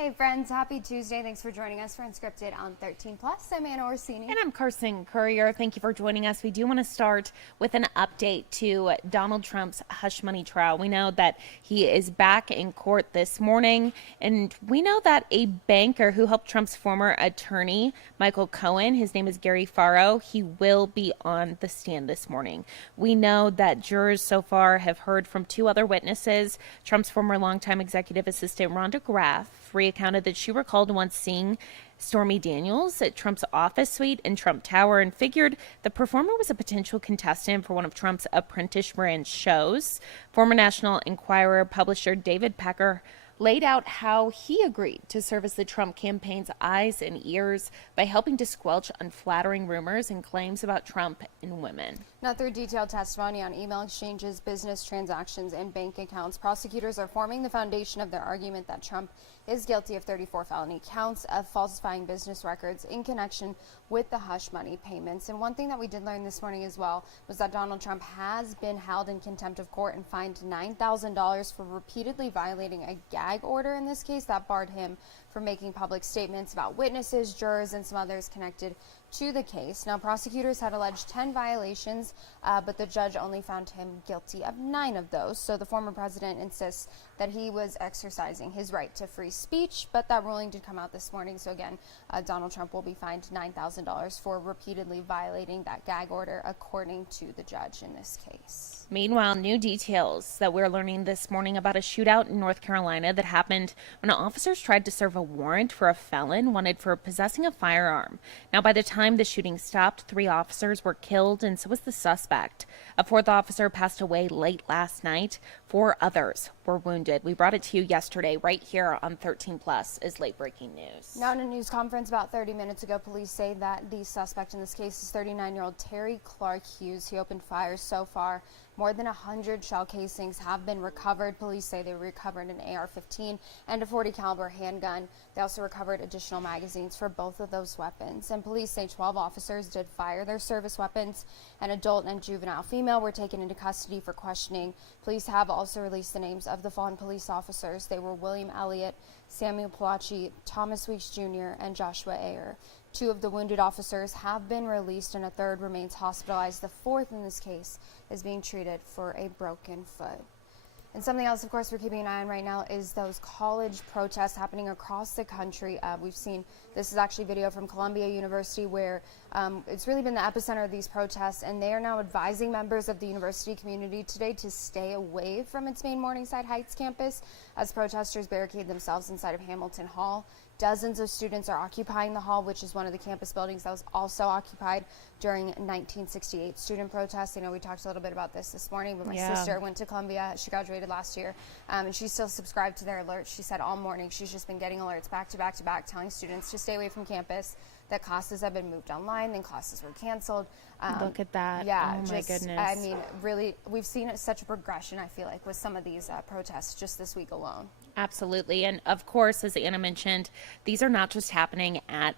Hey friends, happy Tuesday. Thanks for joining us for Unscripted on 13 Plus. I'm Anna Orsini. And I'm Carson Courier. Thank you for joining us. We do want to start with an update to Donald Trump's hush money trial. We know that he is back in court this morning, and we know that a banker who helped Trump's former attorney, Michael Cohen, his name is Gary Faro, he will be on the stand this morning. We know that jurors so far have heard from two other witnesses. Trump's former longtime executive assistant, Rhonda Graff, recounted that she recalled once seeing Stormy Daniels at Trump's office suite in Trump Tower and figured the performer was a potential contestant for one of Trump's Apprentice brand shows. Former National Enquirer publisher David Pecker laid out how he agreed to serve as the Trump campaign's eyes and ears by helping to squelch unflattering rumors and claims about Trump and women. Now, through detailed testimony on email exchanges, business transactions, and bank accounts, prosecutors are forming the foundation of their argument that Trump is guilty of 34 felony counts of falsifying business records in connection with the hush money payments. And one thing that we did learn this morning as well was that Donald Trump has been held in contempt of court and fined $9,000 for repeatedly violating a gag order in this case that barred him from making public statements about witnesses, jurors, and some others connected to the case. Now, prosecutors had alleged 10 violations, but the judge only found him guilty of 9 of those. So the former president insists that he was exercising his right to free speech, but that ruling did come out this morning. So again, Donald Trump will be fined $9,000 for repeatedly violating that gag order, according to the judge in this case. Meanwhile, new details that we're learning this morning about a shootout in North Carolina that happened when officers tried to serve a warrant for a felon wanted for possessing a firearm. Now, by the time the shooting stopped, 3 officers were killed, and so was the suspect. A 4th officer passed away late last night. 4 others were wounded. We brought it to you yesterday right here on 13 Plus as late breaking news. Now, in a news conference about 30 minutes ago, police say that the suspect in this case is 39-year-old Terry Clark Hughes. He opened fire so far. More than 100 shell casings have been recovered. Police say they recovered an AR-15 and a .40 caliber handgun. They also recovered additional magazines for both of those weapons. And police say 12 officers did fire their service weapons. An adult and juvenile female were taken into custody for questioning. Police have also released the names of the fallen police officers. They were William Elliott, Samuel Palachi, Thomas Weeks Jr., and Joshua Ayer. 2 of the wounded officers have been released and a 3rd remains hospitalized. The 4th in this case is being treated for a broken foot. And something else, of course, we're keeping an eye on right now is those college protests happening across the country. We've seen, this is actually video from Columbia University where it's really been the epicenter of these protests, and they are now advising members of the university community today to stay away from its main Morningside Heights campus as protesters barricade themselves inside of Hamilton Hall. Dozens of students are occupying the hall, which is one of the campus buildings that was also occupied during 1968 student protests. You know, we talked a little bit about this morning, but my sister went to Columbia. She graduated last year, and she's still subscribed to their alerts. She said all morning she's just been getting alerts back to back to back telling students to stay away from campus, that classes have been moved online, then classes were canceled. Look at that. Yeah, oh my goodness. I mean, really, we've seen such a progression, I feel like, with some of these protests just this week alone. Absolutely. And of course, as Anna mentioned, these are not just happening at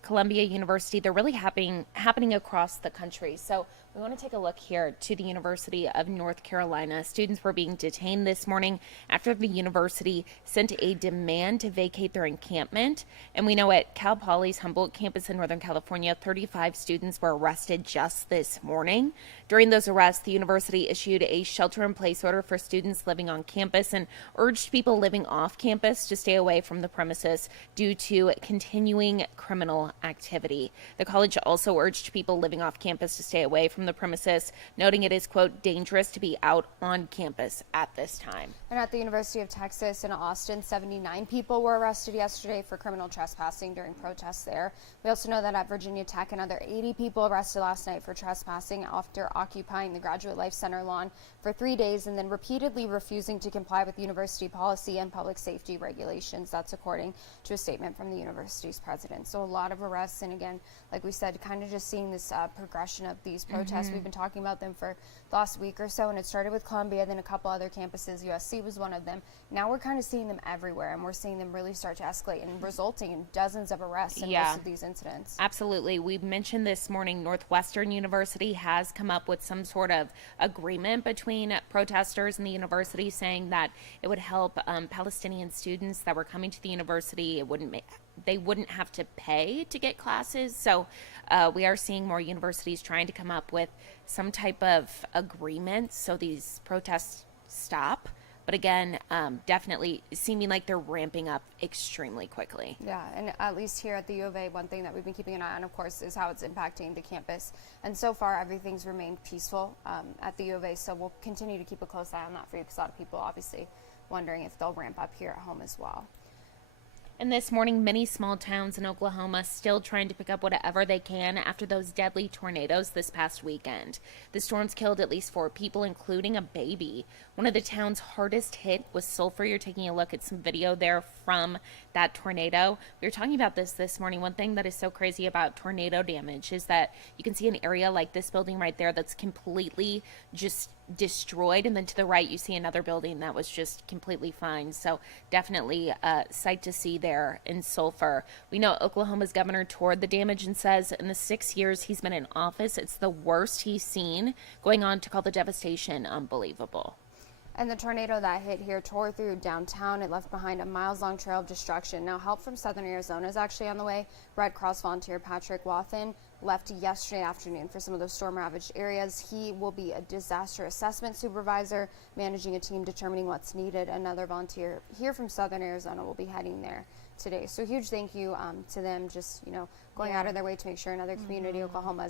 Columbia University. They're really happening across the country. So we want to take a look here to the University of North Carolina. Students were being detained this morning after the university sent a demand to vacate their encampment. And we know at Cal Poly's Humboldt campus in Northern California, 35 students were arrested just this morning. During those arrests, the university issued a shelter-in-place order for students living on campus and urged people living off campus to stay away from the premises due to continuing criminal activity. The college also urged people living off campus to stay away from the premises, noting it is, quote, dangerous to be out on campus at this time. And at the University of Texas in Austin, 79 people were arrested yesterday for criminal trespassing during protests there. We also know that at Virginia Tech, another 80 people arrested last night for trespassing after occupying the Graduate Life Center lawn for 3 days and then repeatedly refusing to comply with university policy and public safety regulations. That's according to a statement from the university's president. So a lot of arrests, and again, like we said, kind of just seeing this progression of these protests protests. We've been talking about them for the last week or so, and it started with Columbia, then a couple other campuses. USC was one of them. Now we're kind of seeing them everywhere, and we're seeing them really start to escalate and resulting in dozens of arrests in most of these incidents. Absolutely. We mentioned this morning Northwestern University has come up with some sort of agreement between protesters and the university, saying that it would help Palestinian students that were coming to the university. They wouldn't have to pay to get classes. So we are seeing more universities trying to come up with some type of agreement so these protests stop. But again, definitely seeming like they're ramping up extremely quickly. Yeah, and at least here at the U of A, one thing that we've been keeping an eye on, of course, is how it's impacting the campus. And so far, everything's remained peaceful at the U of A, so we'll continue to keep a close eye on that for you, because a lot of people obviously wondering if they'll ramp up here at home as well. And this morning, many small towns in Oklahoma still trying to pick up whatever they can after those deadly tornadoes this past weekend. The storms killed at least 4 people, including a baby. One of the town's hardest hit was Sulphur. You're taking a look at some video there from that tornado. We were talking about this morning. One thing that is so crazy about tornado damage is that you can see an area like this building right there that's completely just destroyed, and then to the right you see another building that was just completely fine. So definitely a sight to see there in Sulphur. We know Oklahoma's governor toured the damage and says in the 6 years he's been in office, it's the worst he's seen, going on to call the devastation unbelievable. And the tornado that hit here tore through downtown. It left behind a miles-long trail of destruction. Now, help from Southern Arizona is actually on the way. Red Cross volunteer Patrick Wathen left yesterday afternoon for some of those storm-ravaged areas. He will be a disaster assessment supervisor, managing a team determining what's needed. Another volunteer here from Southern Arizona will be heading there today. So huge thank you to them, just going out of their way to make sure another community Oklahoma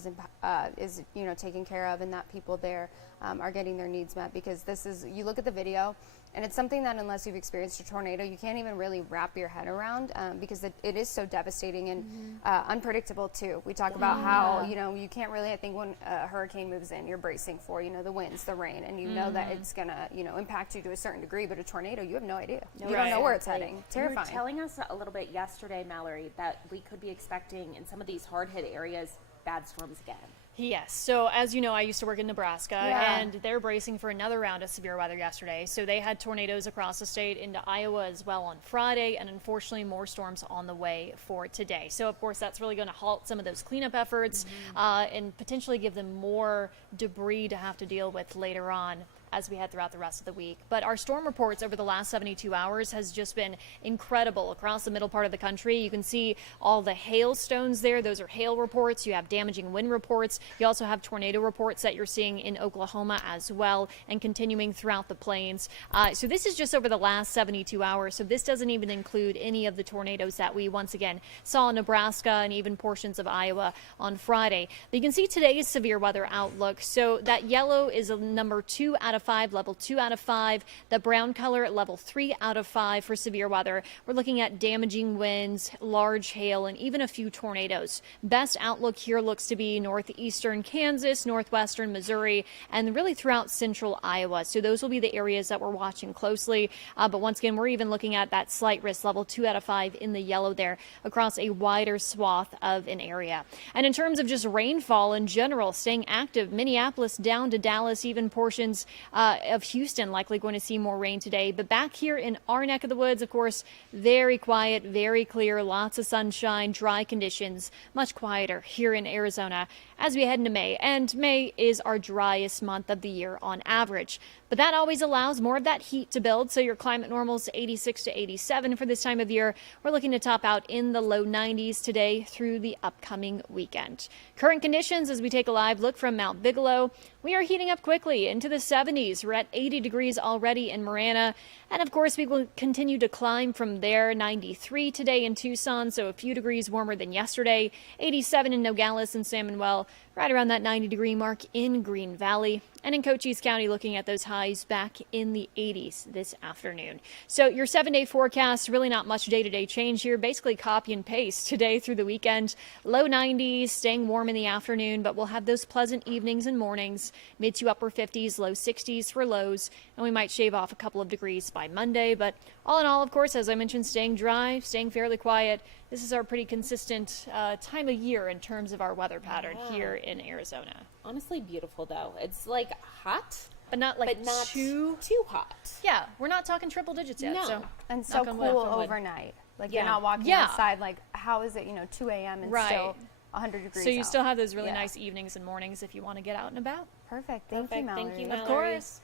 is taken care of, and that people there are getting their needs met, because this is, you look at the video and it's something that unless you've experienced a tornado, you can't even really wrap your head around, because it is so devastating and unpredictable too. We talk about how you can't really, I think when a hurricane moves in, you're bracing for the winds, the rain, and you know that it's gonna impact you to a certain degree, but a tornado, you have no idea. You don't know where it's heading. Terrifying. You were telling us a little bit yesterday, Mallory, that we could be expecting in some of these hard hit areas bad storms again. Yes. So as you know, I used to work in Nebraska, and they're bracing for another round of severe weather yesterday. So they had tornadoes across the state into Iowa as well on Friday, and unfortunately more storms on the way for today. So of course that's really going to halt some of those cleanup efforts and potentially give them more debris to have to deal with later on as we head throughout the rest of the week. But our storm reports over the last 72 hours has just been incredible across the middle part of the country. You can see all the hailstones there. Those are hail reports. You have damaging wind reports. You also have tornado reports that you're seeing in Oklahoma as well, and continuing throughout the plains. So this is just over the last 72 hours. So this doesn't even include any of the tornadoes that we once again saw in Nebraska and even portions of Iowa on Friday. But you can see today's severe weather outlook. So that yellow is a number 2 out of 5, level 2 out of 5. The brown color at level 3 out of 5 for severe weather. We're looking at damaging winds, large hail, and even a few tornadoes. Best outlook here looks to be northeastern Kansas, northwestern Missouri, and really throughout central Iowa. So those will be the areas that we're watching closely. But once again, we're even looking at that slight risk level 2 out of 5 in the yellow there across a wider swath of an area. And in terms of just rainfall in general, staying active, Minneapolis down to Dallas, even portions of Houston likely going to see more rain today. But back here in our neck of the woods, of course, very quiet, very clear, lots of sunshine, dry conditions, much quieter here in Arizona as we head into May. And May is our driest month of the year on average. But that always allows more of that heat to build. So your climate normals 86 to 87 for this time of year. We're looking to top out in the low 90s today through the upcoming weekend. Current conditions as we take a live look from Mount Bigelow. We are heating up quickly into the 70s. We're at 80 degrees already in Marana. And of course, we will continue to climb from there. 93 today in Tucson, so a few degrees warmer than yesterday. 87 in Nogales and San Manuel, right around that 90-degree mark in Green Valley. And in Cochise County, looking at those highs back in the 80s this afternoon. So your 7-day forecast, really not much day-to-day change here. Basically copy and paste today through the weekend. Low 90s, staying warm in the afternoon, but we'll have those pleasant evenings and mornings. Mid to upper 50s, low 60s for lows. And we might shave off a couple of degrees by Monday. But all in all, of course, as I mentioned, staying dry, staying fairly quiet. This is our pretty consistent time of year in terms of our weather pattern here in Arizona. honestly beautiful though. It's like hot, but not like but not too hot. Yeah, we're not talking triple digits yet. No. So And so knock on wood. cool overnight. Like Yeah. you're not walking Yeah. outside like, how is it, 2 a.m. and Right. still 100 degrees So you out. still have those really Yeah. nice evenings and mornings if you want to get out and about. Perfect. Thank you, Perfect. Mallory. Thank you, Of Mallory. course.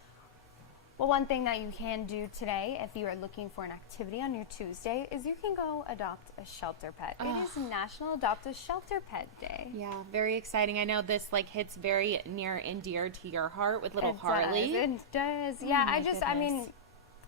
Well, one thing that you can do today, if you are looking for an activity on your Tuesday, is you can go adopt a shelter pet. It is National Adopt a Shelter Pet Day. Yeah, very exciting. I know this like hits very near and dear to your heart with little It Harley. Does. It does. Yeah, my I mean, goodness.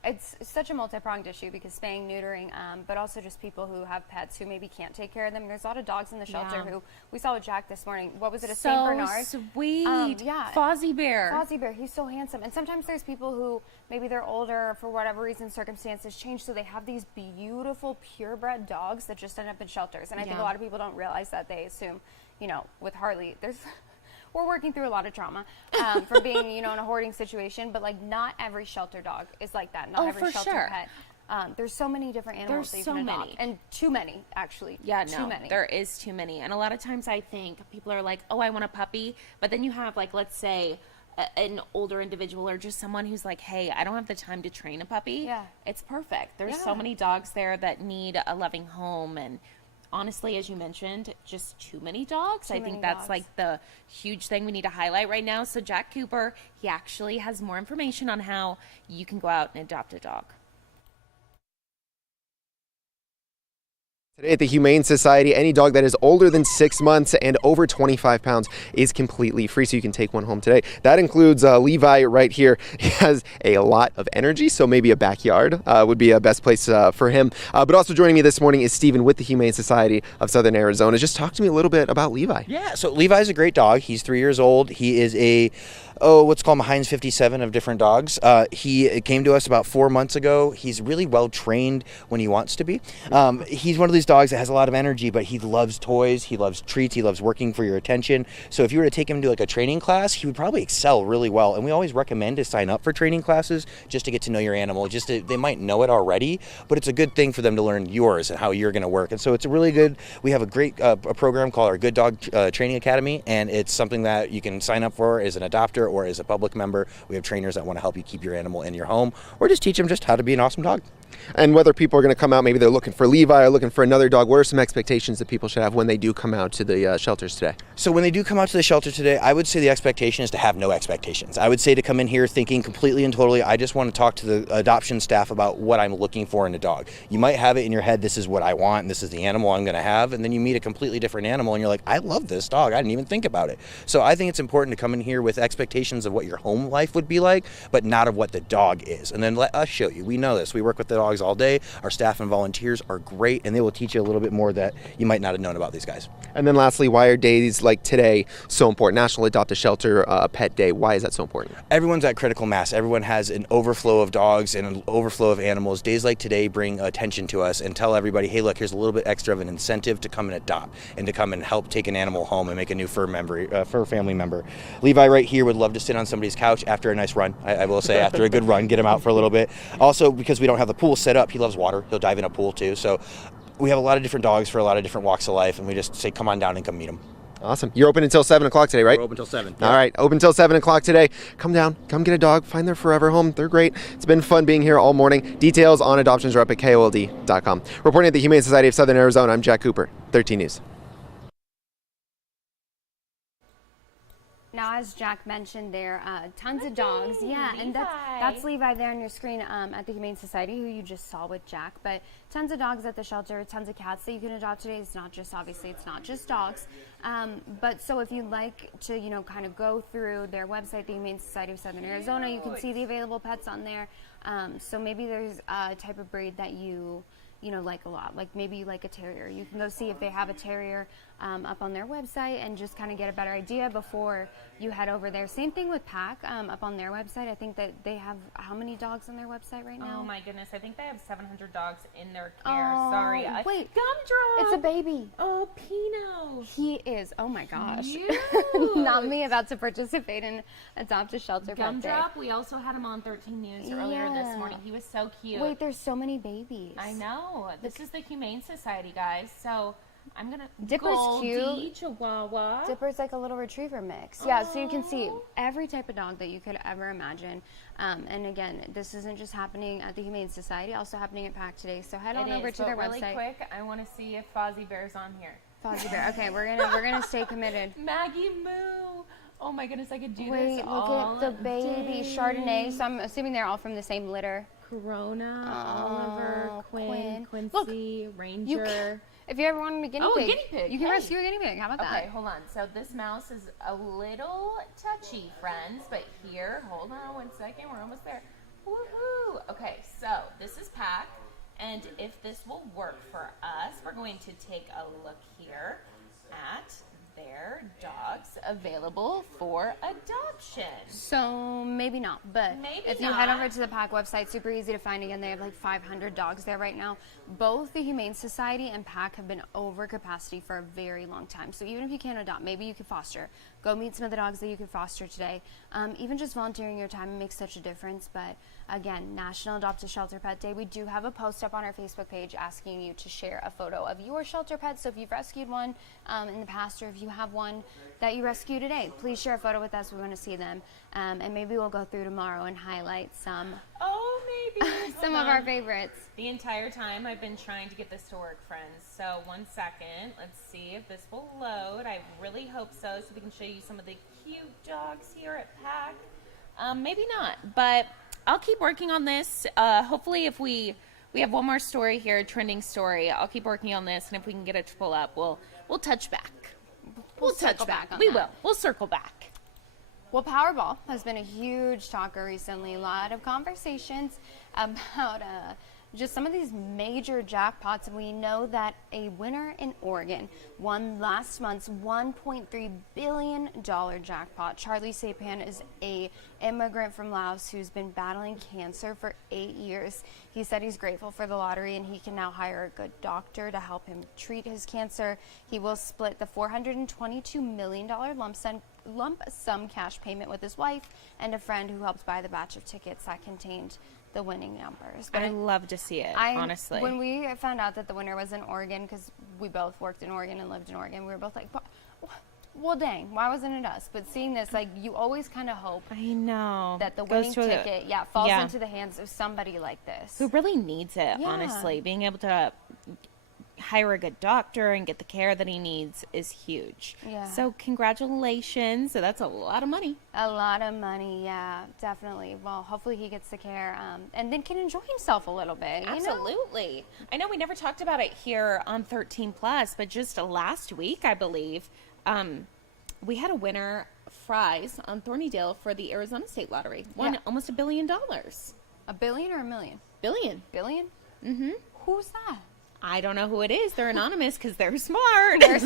it's such a multi-pronged issue because spaying, neutering, but also just people who have pets who maybe can't take care of them. There's a lot of dogs in the shelter Yeah. who we saw with Jack this morning. What was it, a So Saint Bernard? sweet. Yeah. Fozzie Bear. Fozzie Bear, he's so handsome. And sometimes there's people who maybe they're older or for whatever reason circumstances change, so they have these beautiful purebred dogs that just end up in shelters. And I think Yeah. a lot of people don't realize that. They assume, with Harley, we're working through a lot of trauma from being, in a hoarding situation. But like, not every shelter dog is like that. Not Oh, every for shelter sure. pet. There's so many different animals There's that you can so adopt, many. and too many actually. Yeah, too no, many. there is too many. And a lot of times I think people are like, oh, I want a puppy. But then you have like, let's say an older individual or just someone who's like, hey, I don't have the time to train a puppy. Yeah. It's perfect. There's Yeah. so many dogs there that need a loving home. And honestly, as you mentioned, just too many dogs. I many think that's dogs. like the huge thing we need to highlight right now. So Jack Cooper, he actually has more information on how you can go out and adopt a dog. Today at the Humane Society, any dog that is older than 6 months and over 25 pounds is completely free, so you can take one home today. That includes Levi right here. He has a lot of energy, so maybe a backyard would be a best place for him. But also joining me this morning is Steven with the Humane Society of Southern Arizona. Just talk to me a little bit about Levi. Yeah, so Levi's a great dog. He's 3 years old. He is what's called a Heinz 57 of different dogs. He came to us about 4 months ago. He's really well trained when he wants to be. He's one of these dogs that has a lot of energy, but he loves toys, he loves treats, he loves working for your attention. So if you were to take him to like a training class, he would probably excel really well. And we always recommend to sign up for training classes just to get to know your animal. They might know it already, but it's a good thing for them to learn yours and how you're going to work. And so it's a really good, we have a great a program called our Good Dog Training Academy, and it's something that you can sign up for as an adopter or as a public member. We have trainers that want to help you keep your animal in your home or just teach them just how to be an awesome dog. And whether people are going to come out, maybe they're looking for Levi or looking for another dog, what are some expectations that people should have when they do come out to the shelters today? So when they do come out to the shelter today, I would say the expectation is to have no expectations. I would say to come in here thinking completely and totally, I just want to talk to the adoption staff about what I'm looking for in a dog. You might have it in your head, this is what I want, and this is the animal I'm going to have, and then you meet a completely different animal and you're like, I love this dog, I didn't even think about it. So I think it's important to come in here with expectations of what your home life would be like, but not of what the dog is. And then let us show you. We know this. We work with the dogs all day. Our staff and volunteers are great, and they will teach you a little bit more that you might not have known about these guys. And then lastly, why are days like today so important? National Adopt a Shelter Pet Day. Why is that so important? Everyone's at critical mass. Everyone has an overflow of dogs and an overflow of animals. Days like today bring attention to us and tell everybody, hey, look, here's a little bit extra of an incentive to come and adopt and to come and help take an animal home and make a new fur family member. Levi right here would love to sit on somebody's couch after a nice run. I will say, after a good run, get him out for a little bit. Also, because we don't have the pool set up, he loves water. He'll dive in a pool too. So we have a lot of different dogs for a lot of different walks of life, and we just say, come on down and come meet them. Awesome. You're open until 7 o'clock today, right? We're open until 7. All right, open until 7 o'clock today. Come down, come get a dog, find their forever home. They're great. It's been fun being here all morning. Details on adoptions are up at KOLD.com. Reporting at the Humane Society of Southern Arizona, I'm Jack Cooper, 13 News. Now, as Jack mentioned, there tons of dogs. Yeah, and that's Levi there on your screen at the Humane Society, who you just saw with Jack. But tons of dogs at the shelter, tons of cats that you can adopt today. It's not just, obviously, it's not just dogs. But so if you'd like to, kind of go through their website, the Humane Society of Southern Arizona, you can see the available pets on there. So maybe there's a type of breed that you like a lot. Like maybe you like a terrier. You can go see if they have a terrier up on their website and just kind of get a better idea before you head over there. Same thing with Pack up on their website. I think that they have how many dogs on their website right now? Oh my goodness, I think they have 700 dogs in their care. Sorry. Wait, Gumdrop. it's a baby. Oh, Pino. He is. Oh my gosh. Cute. Not me about to participate in Adopt a Shelter Pet Day. Gumdrop, we also had him on 13 News earlier this morning. He was so cute. Wait, there's so many babies. I know. This is the Humane Society, guys. So I'm gonna. Dipper's Goldie cute. Chihuahua. Dipper's like a little retriever mix. Yeah, so you can see every type of dog that you could ever imagine. And again, this isn't just happening at the Humane Society, also happening at PAC today. So head on over to their really website. quick, I want to see if Fozzie Bear's on here. Fozzie Bear. Okay, we're gonna stay committed. Maggie Moo. Oh my goodness, I could do Wait, this look all at the baby day. Chardonnay. So I'm assuming they're all from the same litter. Corona, Oliver, Quinn. Quincy, Ranger. If you ever wanted a guinea pig, guinea pig, you can hey. rescue a guinea pig. How about Okay, that? hold on. So this mouse is a little touchy, friends, but here, hold on 1 second. We're almost there. Woohoo! Okay, so this is Pack, and if this will work for us, we're going to take a look here at their dogs available for adoption. So maybe not, but Maybe if you head not. over to the PAC website, super easy to find. Again, they have like 500 dogs there right now. Both the Humane Society and PAC have been over capacity for a very long time. So even if you can't adopt, maybe you could foster. Go meet some of the dogs that you could foster today. Even just volunteering your time makes such a difference. But again, National Adopt a Shelter Pet Day. We do have a post up on our Facebook page asking you to share a photo of your shelter pet. So if you've rescued one in the past, or if you have one that you rescue today, please share a photo with us. We want to see them. And maybe we'll go through tomorrow and highlight some Maybe. some of our favorites. The entire time I've been trying to get this to work, friends. So 1 second. Let's see if this will load. I really hope so we can show you some of the cute dogs here at PAC. Maybe not, but I'll keep working on this. Hopefully if we have one more story here, a trending story, I'll keep working on this, and if we can get it to pull up, we'll touch back. We'll touch circle back on We that. will. We'll circle back. Well, Powerball has been a huge talker recently. A lot of conversations about just some of these major jackpots. We know that a winner in Oregon won last month's $1.3 billion jackpot. Charlie Sapan is a immigrant from Laos who's been battling cancer for 8 years. He said he's grateful for the lottery and he can now hire a good doctor to help him treat his cancer. He will split the $422 million lump sum cash payment with his wife and a friend who helped buy the batch of tickets that contained the winning numbers. But I love to see it, honestly. When we found out that the winner was in Oregon, because we both worked in Oregon and lived in Oregon, we were both like, well, dang, why wasn't it us? But seeing this, like, you always kind of hope I know that the Goes winning to a- ticket, falls into the hands of somebody like this. who really needs it, Yeah. honestly. Being able to hire a good doctor and get the care that he needs is huge. Yeah. So congratulations. So that's a lot of money. A lot of money, yeah, definitely. Well, hopefully he gets the care and then can enjoy himself a little bit. You know? Absolutely. I know we never talked about it here on 13 Plus, but just last week, I believe, we had a winner, Fries, on Thornydale for the Arizona State Lottery. Won Yeah. almost $1 billion. $1 billion or $1 million? Billion. Billion? Mm-hmm. Who's that? I don't know who it is. They're anonymous because they're smart. They're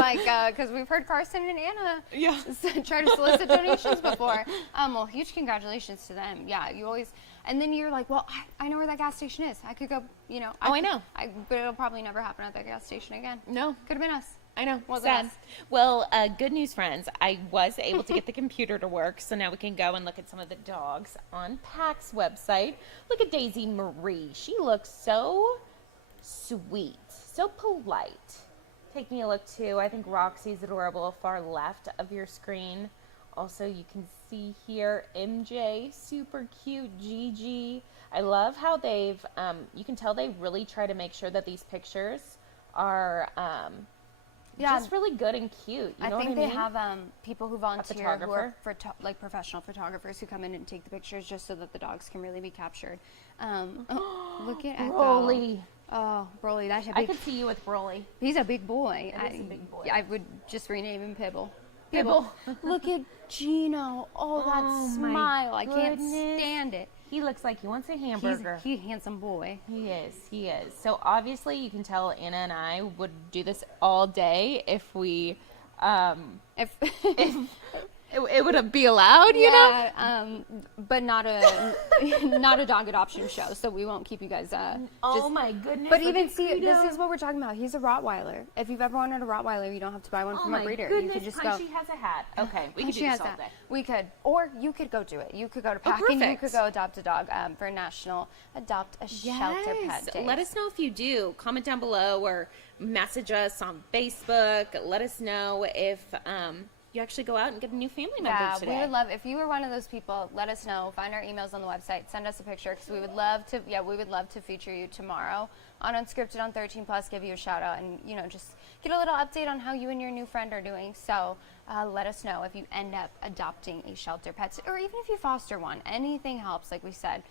like, because we've heard Carson and Anna Yeah. try to solicit donations before. Well, huge congratulations to them. Yeah, you always, and then you're like, well, I know where that gas station is. I could go, you know. I know. But it'll probably never happen at that gas station again. No. Could have been us. I know. Wasn't Sad. us. Well, good news, friends. I was able to get the computer to work, so now we can go and look at some of the dogs on PAC's website. Look at Daisy Marie. She looks so sweet, so polite. Taking a look too, I think Roxy's adorable, far left of your screen. Also, you can see here MJ, super cute. Gigi. I love how they've, you can tell they really try to make sure that these pictures are just really good and cute. You know I think what I they mean? have people who volunteer who photographer? are like professional photographers who come in and take the pictures just so that the dogs can really be captured. Look at Echo. Broly. Oh, Broly, that's a I big. could see you with Broly. He's a big boy. It is a big boy. I would just rename him Pibble. Pibble. Look at Gino. Oh, that Oh, my smile. I can't goodness. stand it. He looks like he wants a He's hamburger. a handsome boy. He is. So obviously you can tell Anna and I would do this all day if we If it would be allowed, you know? Yeah, but not a not a dog adoption show, so we won't keep you guys. Oh my goodness! But look even at see, Guido. this is what we're talking about. He's a Rottweiler. If you've ever wanted a Rottweiler, you don't have to buy one Oh from my a breeder. goodness! You could just Punchy go. has a hat. Okay, we could do She this has all that. day. We could, or you could go do it. You could go to Pack and you perfect. could go adopt a dog for National Adopt a Shelter Pet Day. Let us know if you do. Comment down below or message us on Facebook. Let us know if you actually go out and get a new family member Yeah, today. we would love, if you were one of those people, let us know. Find our emails on the website. Send us a picture because we would love to, we would love to feature you tomorrow on Unscripted on 13 Plus, give you a shout out and, just get a little update on how you and your new friend are doing. So let us know if you end up adopting a shelter pet or even if you foster one. Anything helps, like we said.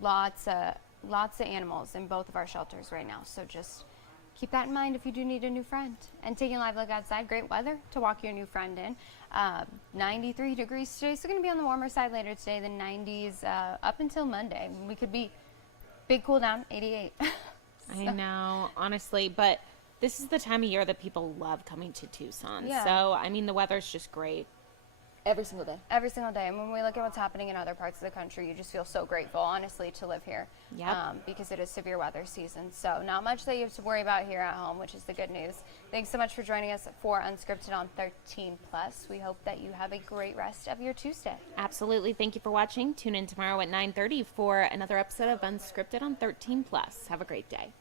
Lots of animals in both of our shelters right now. So just keep that in mind if you do need a new friend. And taking a live look outside, great weather to walk your new friend in. 93 degrees today, so going to be on the warmer side later today, the 90s up until Monday. We could be big cool down, 88. I know, honestly, but this is the time of year that people love coming to Tucson. Yeah. So, I mean, the weather's just great. Every single day. Every single day. And when we look at what's happening in other parts of the country, you just feel so grateful, honestly, to live here. Yep. Because it is severe weather season. So not much that you have to worry about here at home, which is the good news. Thanks so much for joining us for Unscripted on 13 Plus. We hope that you have a great rest of your Tuesday. Absolutely. Thank you for watching. Tune in tomorrow at 9:30 for another episode of Unscripted on 13 Plus. Have a great day.